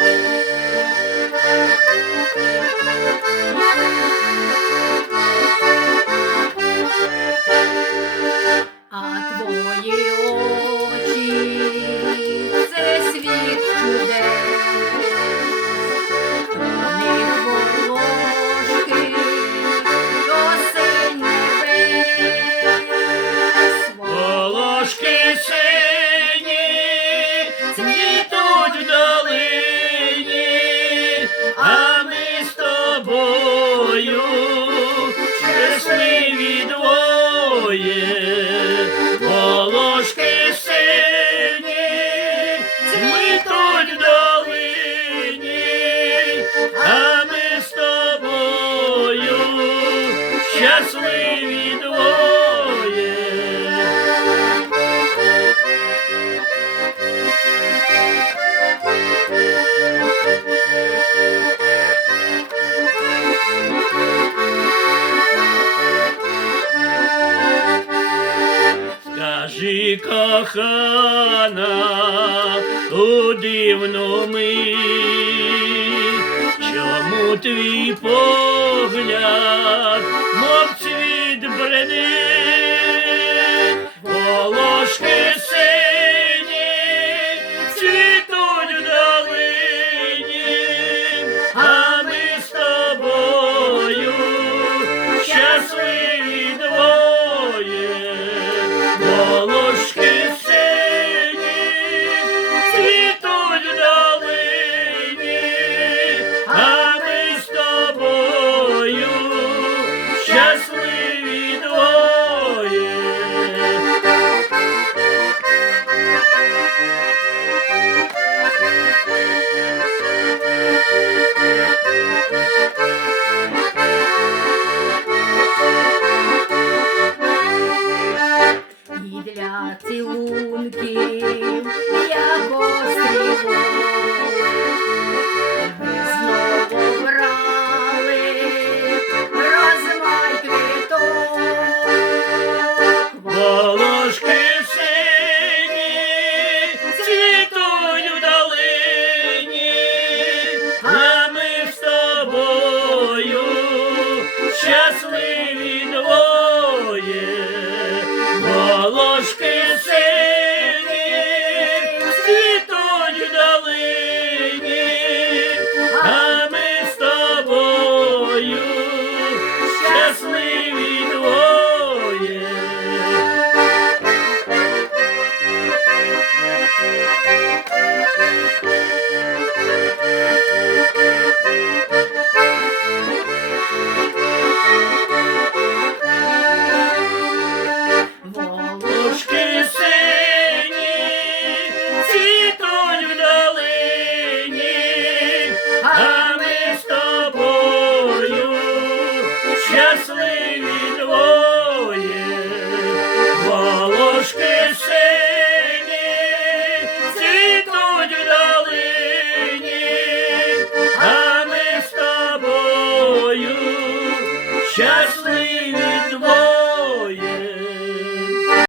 thank you щасливі двоє. Скажи, кохана, у дивну мить, чому твій погляд ready. поцілунків. Thank you. Just